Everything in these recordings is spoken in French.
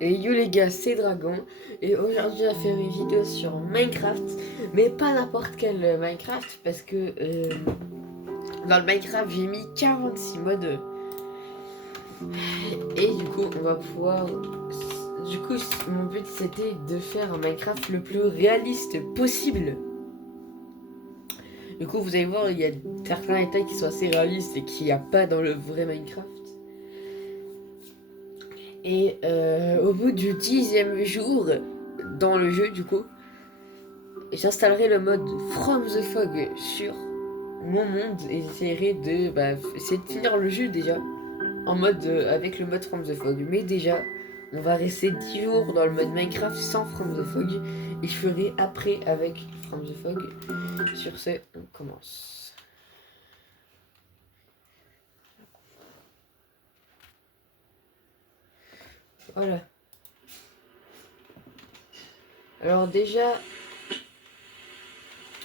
Et yo les gars, c'est Dragon. Et aujourd'hui, on va faire une vidéo sur Minecraft. Mais pas n'importe quel Minecraft. Parce que dans le Minecraft, j'ai mis 46 modes. Et du coup, on va pouvoir... Du coup, mon but, c'était de faire un Minecraft le plus réaliste possible. Du coup, vous allez voir, il y a certains détails qui sont assez réalistes et qu'il n'y a pas dans le vrai Minecraft. Et au bout du 10e jour dans le jeu, du coup, j'installerai le mode From the Fog sur mon monde et j'essaierai essayer de finir le jeu déjà en mode avec le mode From the Fog. Mais déjà, on va rester 10 jours dans le mode Minecraft sans From the Fog et je ferai après avec From the Fog. Sur ce, on commence. Voilà. Alors déjà,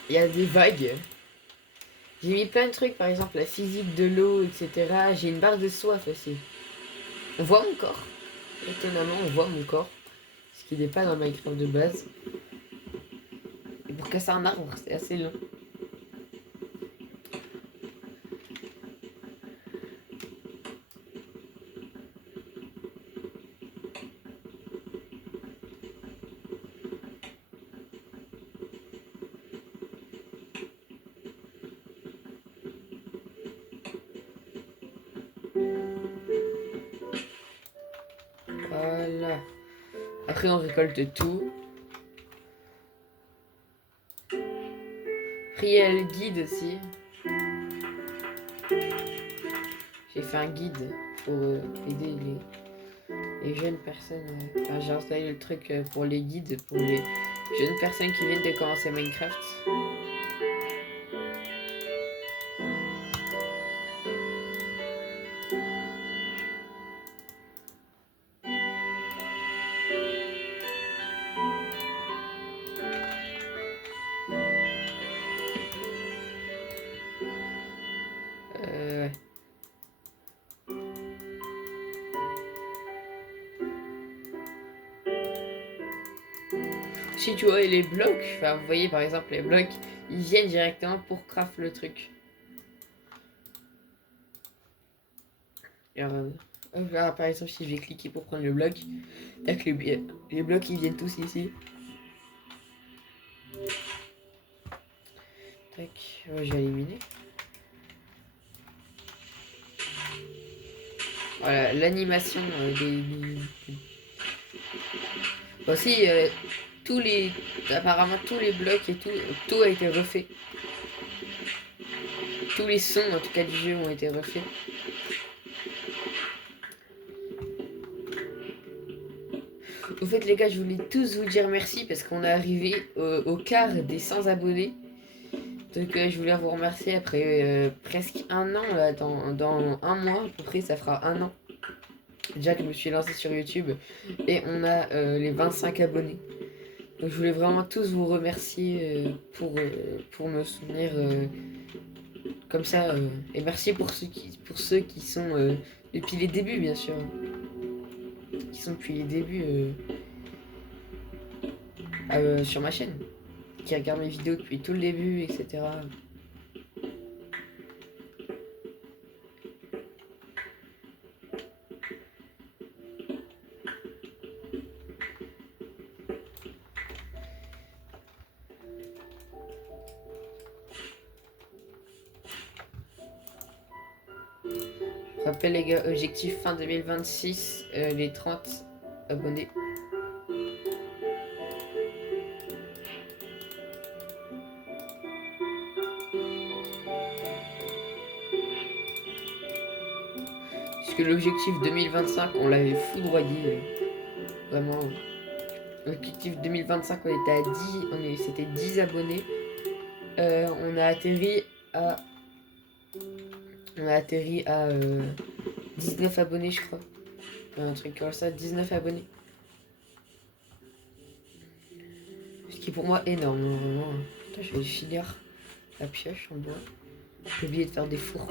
il y a des vagues. J'ai mis plein de trucs, par exemple la physique de l'eau, etc. J'ai une barre de soif aussi. On voit mon corps. Étonnamment, on voit mon corps. Ce qui n'est pas dans Minecraft de base. Et pour casser un arbre, c'est assez long. Voilà. Après, on récolte tout. Après, il y a le guide aussi. J'ai fait un guide pour aider les jeunes personnes. Enfin, j'ai installé le truc pour les guides, pour les jeunes personnes qui viennent de commencer Minecraft. Ouais. Si tu vois les blocs, enfin vous voyez par exemple les blocs, ils viennent directement pour craft le truc. Alors, par exemple si je vais cliquer pour prendre le bloc, tac, les blocs ils viennent tous ici. Tac, ouais, j'ai éliminé. Voilà, l'animation Aussi, apparemment tous les blocs et tout a été refait. Tous les sons en tout cas du jeu ont été refaits. Au fait les gars, je voulais tous vous dire merci parce qu'on est arrivé au quart des 100 abonnés. Donc je voulais vous remercier après presque un an, là, dans un mois à peu près, ça fera un an. Déjà que je me suis lancé sur YouTube et on a les 25 abonnés. Donc je voulais vraiment tous vous remercier pour me soutenir comme ça. Et merci pour ceux qui sont depuis les débuts bien sûr. Qui sont depuis les débuts sur ma chaîne. Qui regardent mes vidéos depuis tout le début, etc. Je rappelle les gars, objectif fin 2026, les 30 abonnés. Puisque l'objectif 2025, on l'avait foudroyé. Vraiment. L'objectif 2025, on était à 10, c'était 10 abonnés. On a atterri à... On a atterri à 19 abonnés, je crois. Un truc comme ça, 19 abonnés. Ce qui est pour moi énorme, vraiment. Putain, je vais finir la pioche en bois. J'ai oublié de faire des fours.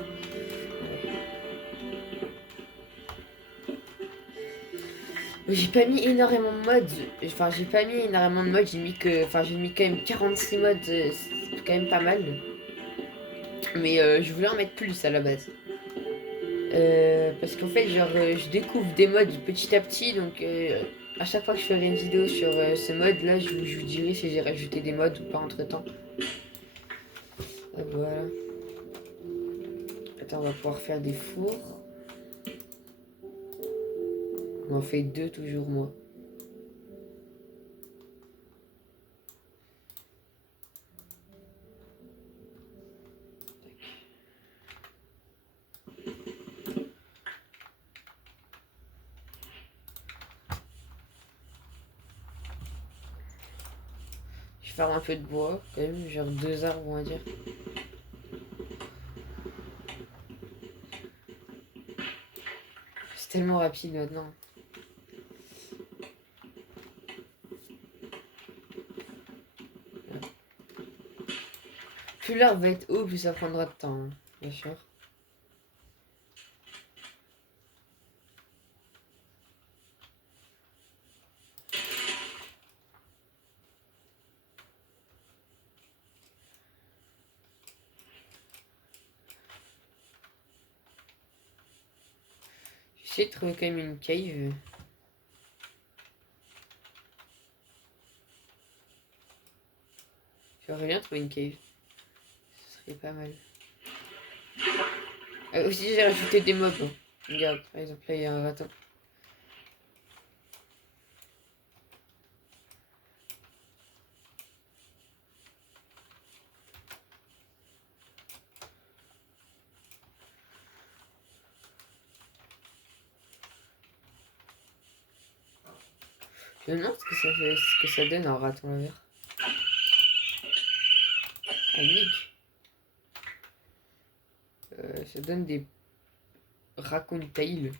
Ouais. J'ai pas mis énormément de modes. Enfin, j'ai pas mis énormément de modes. J'ai mis que. Enfin, j'ai mis quand même 46 modes. C'est quand même pas mal. Mais je voulais en mettre plus à la base. Parce qu'en fait, genre, je découvre des modes petit à petit. Donc, à chaque fois que je ferai une vidéo sur ce mode-là, je vous dirai si j'ai rajouté des modes ou pas entre temps. Voilà. Attends, on va pouvoir faire des fours. On en fait 2 toujours, moi. Je vais faire un peu de bois, quand même, genre 2 arbres, on va dire. C'est tellement rapide maintenant. Plus l'arbre va être haut, plus ça prendra de temps, hein, bien sûr. J'essaie de trouver quand même une cave. J'aurais bien trouvé une cave. Ce serait pas mal. Aussi, j'ai rajouté des mobs, hein. Regarde, par exemple, là, il y a un raton. Je me demande ce que ça fait, ce que ça donne un raton laveur. Ah, Nick. Ça donne des raccoon tails.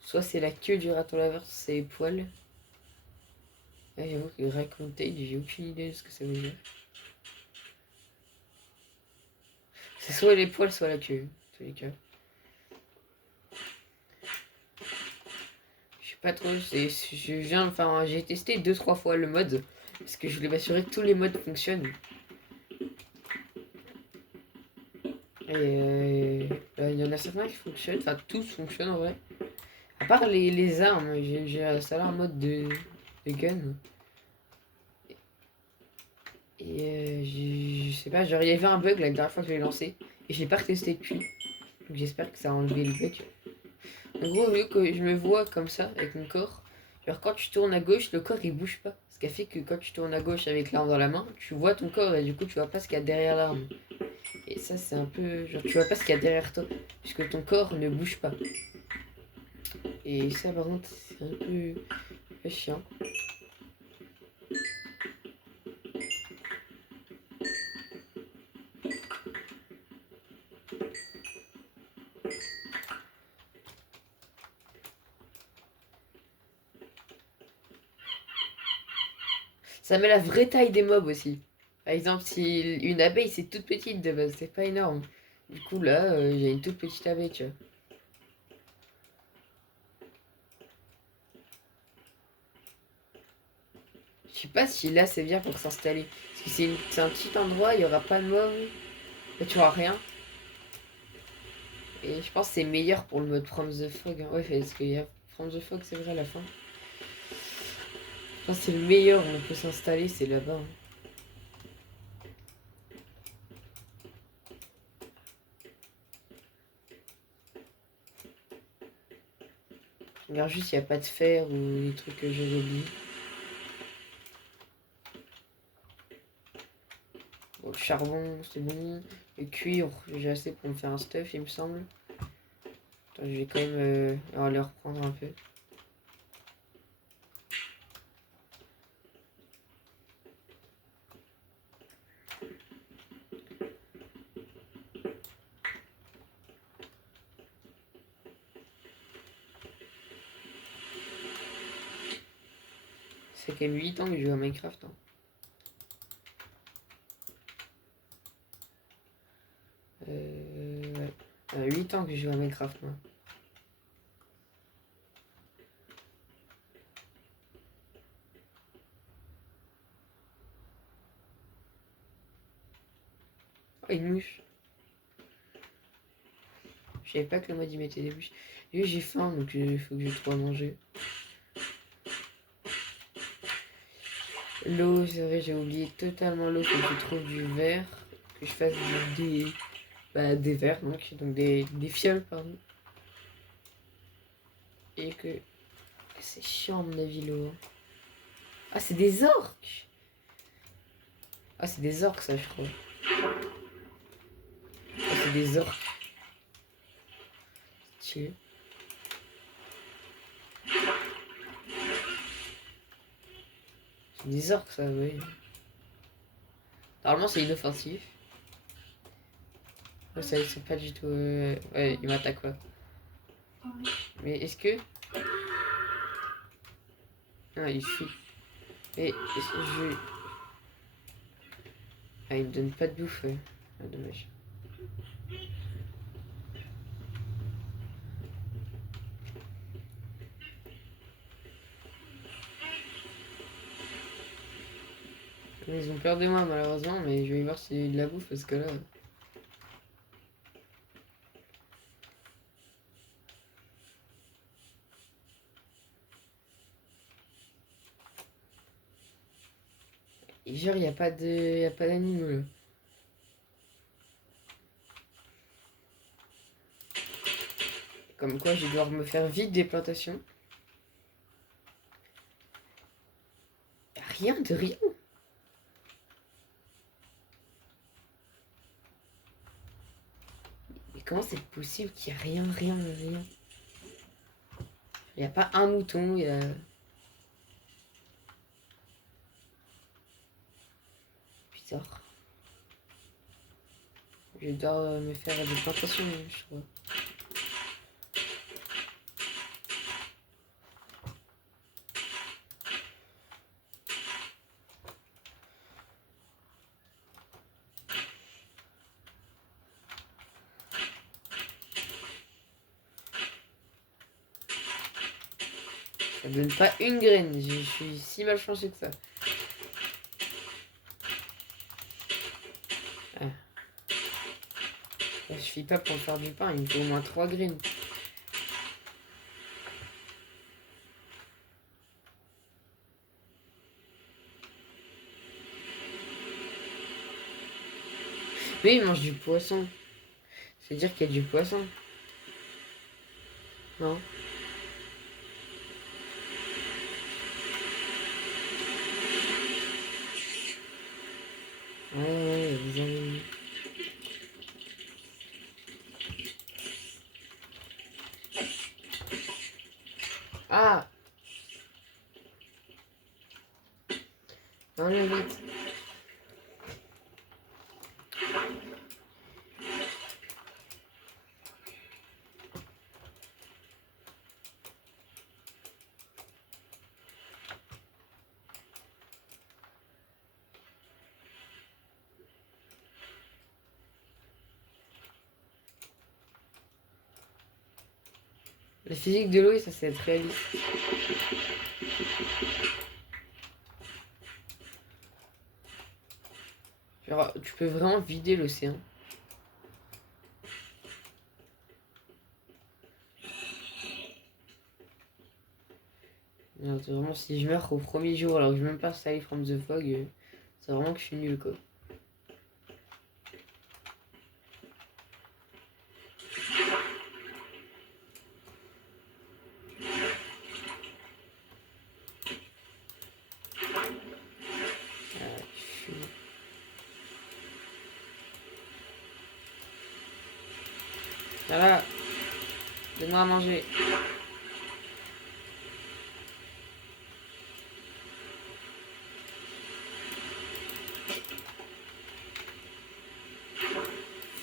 Soit c'est la queue du raton laveur, soit c'est les poils. Ah, j'avoue que raccoon tail, j'ai aucune idée de ce que ça veut dire. C'est soit les poils, soit la queue, en tous les cas. Je sais pas trop, je viens, enfin, j'ai testé 2-3 fois le mode, parce que je voulais m'assurer que tous les modes fonctionnent. Et il y en a certains qui fonctionnent, enfin tous fonctionnent en vrai. À part les armes, j'ai installé un mode de gun. Et je sais pas, genre il y avait un bug la dernière fois que je l'ai lancé, et je l'ai pas retesté depuis. Donc j'espère que ça a enlevé le bug. En gros, vu que je me vois comme ça, avec mon corps, genre quand tu tournes à gauche, le corps il bouge pas. Ce qui a fait que quand tu tournes à gauche avec l'arme dans la main, tu vois ton corps et du coup tu vois pas ce qu'il y a derrière l'arme. Et ça c'est un peu... Genre tu vois pas ce qu'il y a derrière toi, puisque ton corps ne bouge pas. Et ça par contre c'est un peu chiant. Ça met la vraie taille des mobs aussi. Par exemple, si une abeille c'est toute petite de base, c'est pas énorme. Du coup là, il y a une toute petite abeille, tu vois. Je sais pas si là c'est bien pour s'installer. Parce que c'est un petit endroit, il y aura pas de mobs. Là tu vois rien. Et je pense que c'est meilleur pour le mode From the Fog, hein. Ouais, parce qu'il y a From the Fog, c'est vrai, à la fin. Je pense que c'est le meilleur où on peut s'installer, c'est là-bas, hein. Regarde juste, il n'y a pas de fer ou des trucs que j'avais oubliés. Bon, le charbon, c'est bon. Le cuir, j'ai assez pour me faire un stuff, il me semble. Attends, je vais quand même le reprendre un peu. C'est quand même 8 ans que je joue à Minecraft, hein. Ouais. 8 ans que je joue à Minecraft, moi. Oh, une mouche. Je savais pas que le mode il mettait des mouches. Et j'ai faim, donc il faut que je trouve à manger. L'eau, c'est vrai, j'ai oublié totalement l'eau. Faut que je trouve du verre. Que je fasse des verres, donc des fioles, pardon. Et que... C'est chiant, à mon avis, l'eau. Ah, c'est des orques! Ah, c'est des orques, ça, je crois. Ah, c'est des orques. Stylé. C'est des orques, ça, oui. Normalement, c'est inoffensif. Ouais, ça, c'est pas du tout... Ouais, il m'attaque, quoi. Mais est-ce que... Ah, il fuit. Mais est-ce que je... Ah, il me donne pas de bouffe, ouais. Ah, dommage. Ils ont peur de moi, malheureusement, mais je vais voir s'il y a de la bouffe, parce que là... Et genre, il n'y a pas de... Y a pas d'animaux, là. Comme quoi, je vais devoir me faire vite des plantations. Rien de rien. Mais comment c'est possible qu'il n'y a rien, rien, rien? Il n'y a pas un mouton, il y a... Putain. Je dois me faire des plantations, je crois. Ça donne pas une graine, je suis si mal chanceux que ça. Ah. Ça suffit pas pour faire du pain, il me faut au moins 3 graines. Mais il mange du poisson. C'est-à-dire qu'il y a du poisson. Non? Ouais, vous avez... Ah! Enlève vite. La physique de l'eau, ça c'est être réaliste. Genre, tu peux vraiment vider l'océan. C'est vraiment, si je meurs au premier jour alors que je même pas Sally from the Fog, c'est vraiment que je suis nul, quoi. Voilà, donne-moi à manger.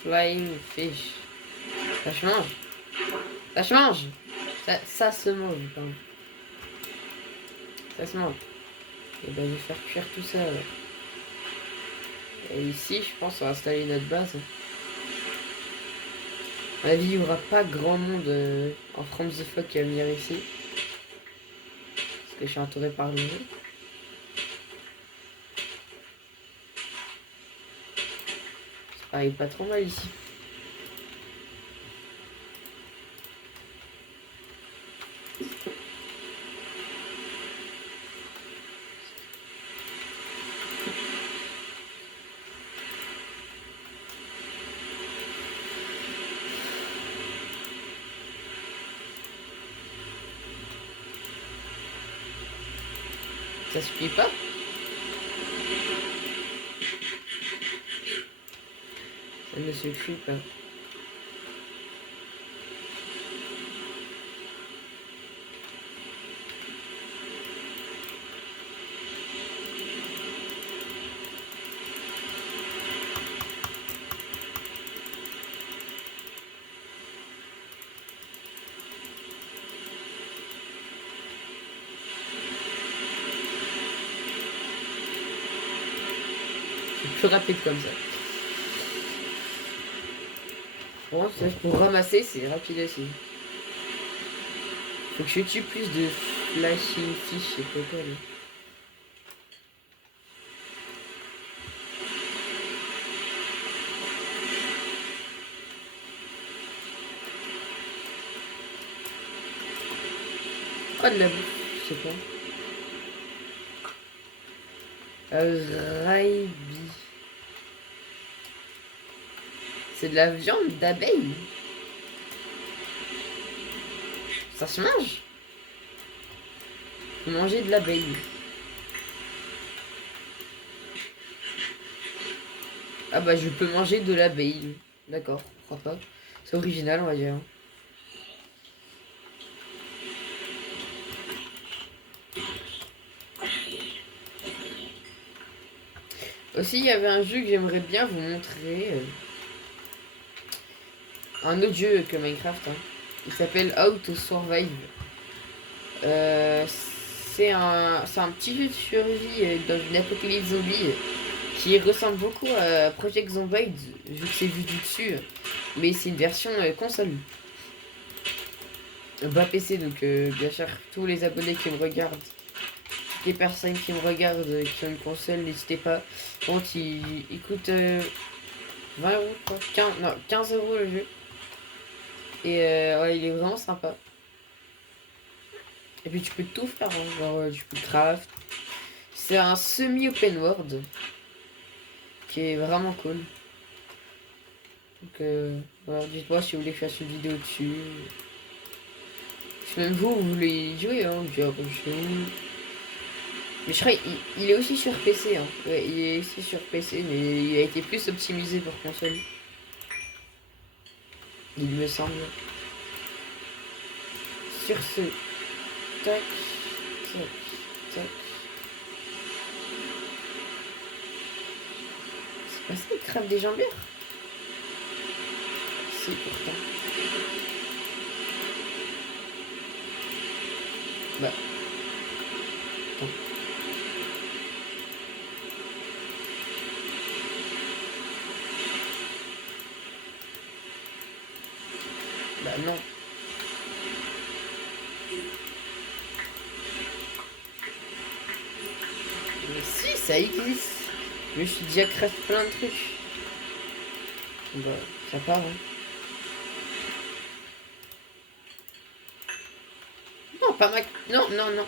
Flying fish. Ça se mange. Ça se mange. Ça se mange, pardon. Ça se mange. Et ben, je vais faire cuire tout ça, alors. Et ici, je pense, on va installer notre base. À mon avis, il n'y aura pas grand monde en From the Fog qui va venir ici. Parce que je suis entouré par le jeu. Ça arrive pas trop mal ici. Ça suffit pas? Ça ne suffit pas. Plus rapide comme ça. Bon, pour ramasser, c'est rapide aussi. Faut que je tue plus de flashing fish et quoi. Oh, de la bouffe, je sais pas. Raibi. C'est de la viande d'abeille. Ça se mange. Manger de l'abeille. Ah bah je peux manger de l'abeille. D'accord, pourquoi pas. C'est original on va dire. Aussi il y avait un jeu que j'aimerais bien vous montrer. Un autre jeu que Minecraft. Hein. Il s'appelle How to Survive. C'est un petit jeu de survie dans une apocalypse zombie qui ressemble beaucoup à Project Zomboid vu que c'est vu du dessus. Mais c'est une version console. Bas PC, donc bien sûr tous les abonnés qui me regardent, toutes les personnes qui me regardent qui ont une console, n'hésitez pas. Bon, il coûte 20 euros quoi. 15 euros le jeu. Et ouais, il est vraiment sympa. Et puis tu peux tout faire, hein. Genre tu peux craft. C'est un semi-open world qui est vraiment cool. Donc voilà, dites-moi si vous voulez que je fasse une vidéo dessus. Si même vous voulez y jouer, hein, genre, mais je crois il est aussi sur PC, hein. Ouais, il est aussi sur PC, mais il a été plus optimisé pour console. Il me semble. Sur ce, tac, tac, tac. C'est pas ça, il crame des jambières? C'est pourtant. Bah. Attends. Bah non. Mais si, ça existe. Je me suis déjà craft plein de trucs. Bah, ça part, hein. Non, pas ma... Non, non, non.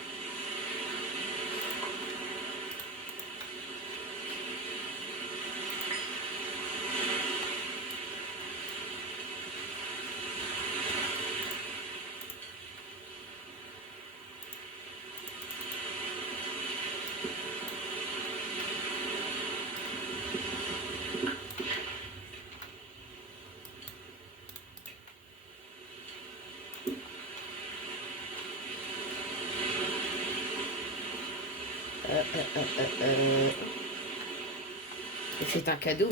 Et c'est un cadeau.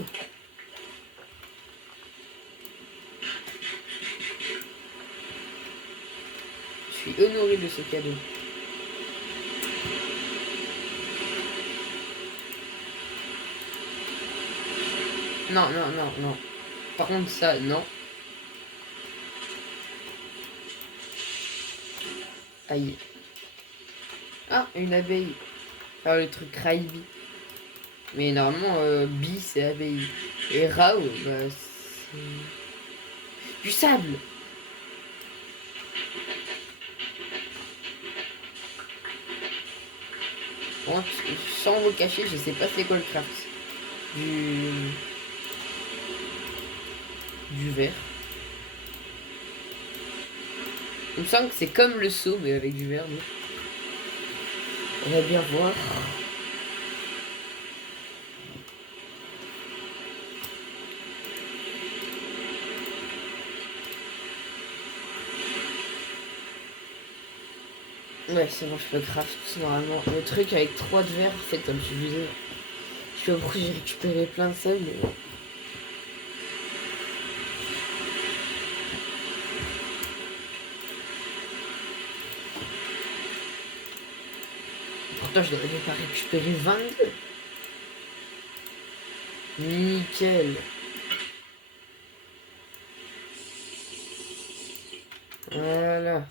Je suis honoré de ce cadeau. Non, non, non, non. Par contre, ça, non. Aïe. Ah, une abeille. Ah, le truc Raibi. Mais normalement, bi, c'est abeille. Et Rao, bah, c'est du sable. Bon, sans vous cacher, je sais pas c'est quoi le craft du verre. Il me semble que c'est comme le seau, mais avec du verre. Donc. On va bien voir. Ouais, c'est bon, je peux craft normalement. Le truc avec 3 de verre, en fait, comme tu disais. Je sais pas pourquoi j'ai récupéré plein de sable. Mais... pourtant, je devrais pas récupérer 22. Nickel. Voilà.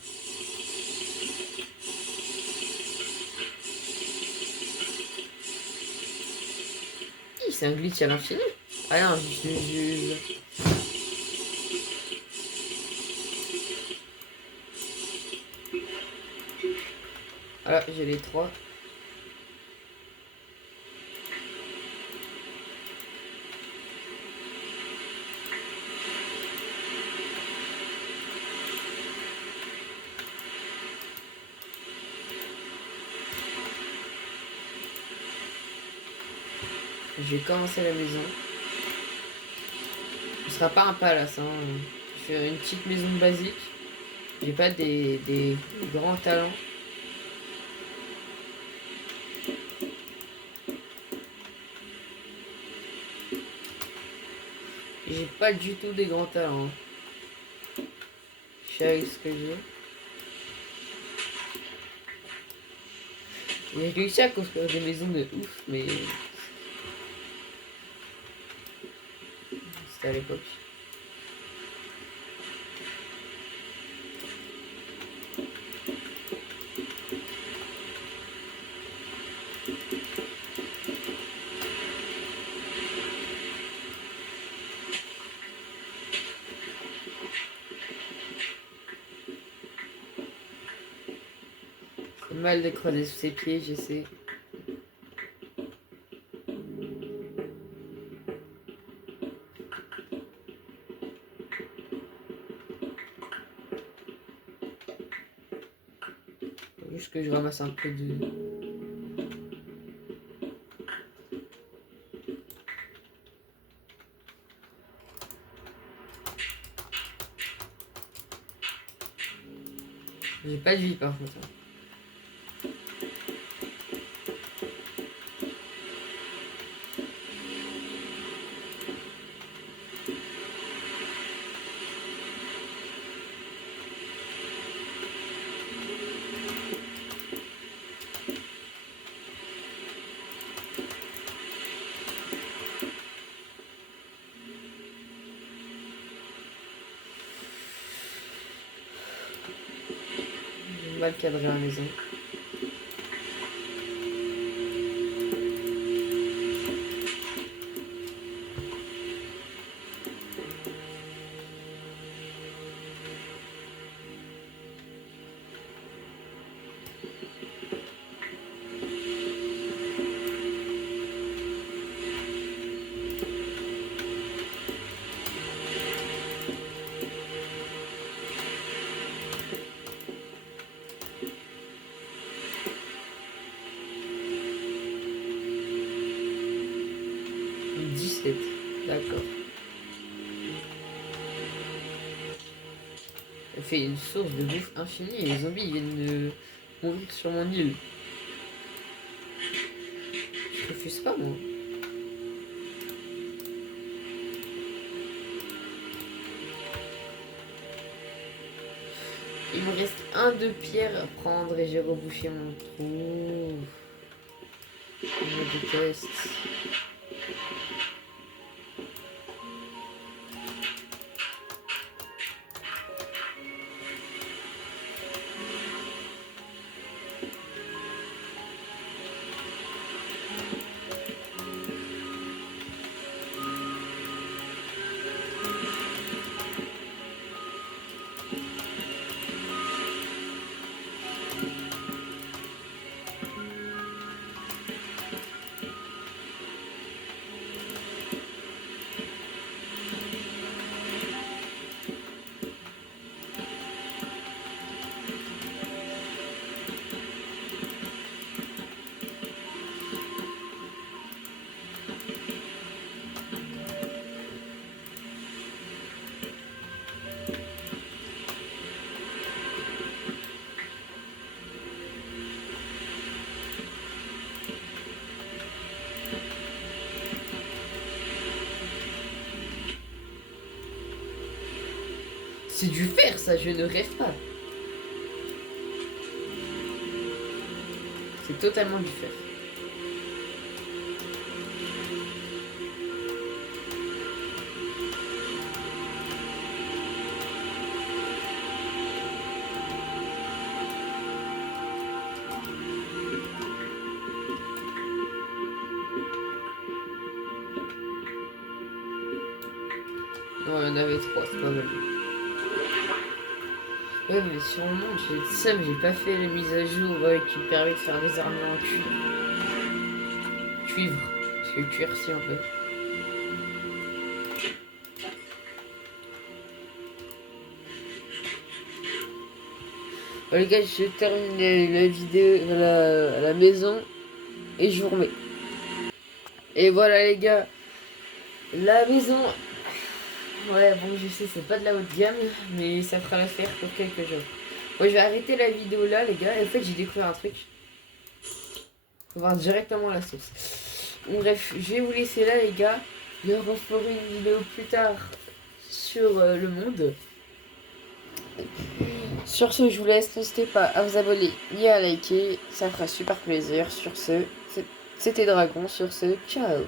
C'est un glitch à l'infini. Ah non, voilà, j'ai les 3. Je vais commencer la maison. Ce sera pas un palace, hein. Je vais faire une petite maison basique. J'ai pas des grands talents. J'ai pas du tout des grands talents. Je sais avec ce que j'ai. J'ai réussi à construire des maisons de ouf, mais c'était à l'époque. C'est mal de creuser sous ses pieds, j'essaie. Juste que je ramasse un peu de... J'ai pas de vie par contre. J'ai mal cadré la maison. D'accord. Ça fait une source de bouffe infinie et les zombies viennent de mourir sur mon île. Je refuse pas moi. Il me reste un de pierre à prendre et j'ai rebouché mon trou. Je me déteste. C'est du fer, ça, je ne rêve pas. C'est totalement du fer. Non, il y en avait 3, c'est pas mal. Ouais, mais sûrement, j'ai pas fait les mises à jour qui me permettent de faire des armures en cuivre. Cuivre, parce que cuir si on peut. Bon, les gars, je termine la vidéo à la maison et je vous remets. Et voilà les gars, la maison. Ouais, bon, je sais, c'est pas de la haute gamme, mais ça fera l'affaire pour quelques jours. Bon, je vais arrêter la vidéo là, les gars. Et en fait, j'ai découvert un truc. On va voir directement la sauce. Bon, bref, je vais vous laisser là, les gars. Je referai une vidéo plus tard sur le monde. Sur ce, je vous laisse. N'hésitez pas à vous abonner et à liker. Ça fera super plaisir. Sur ce, c'était Dragon. Sur ce, ciao.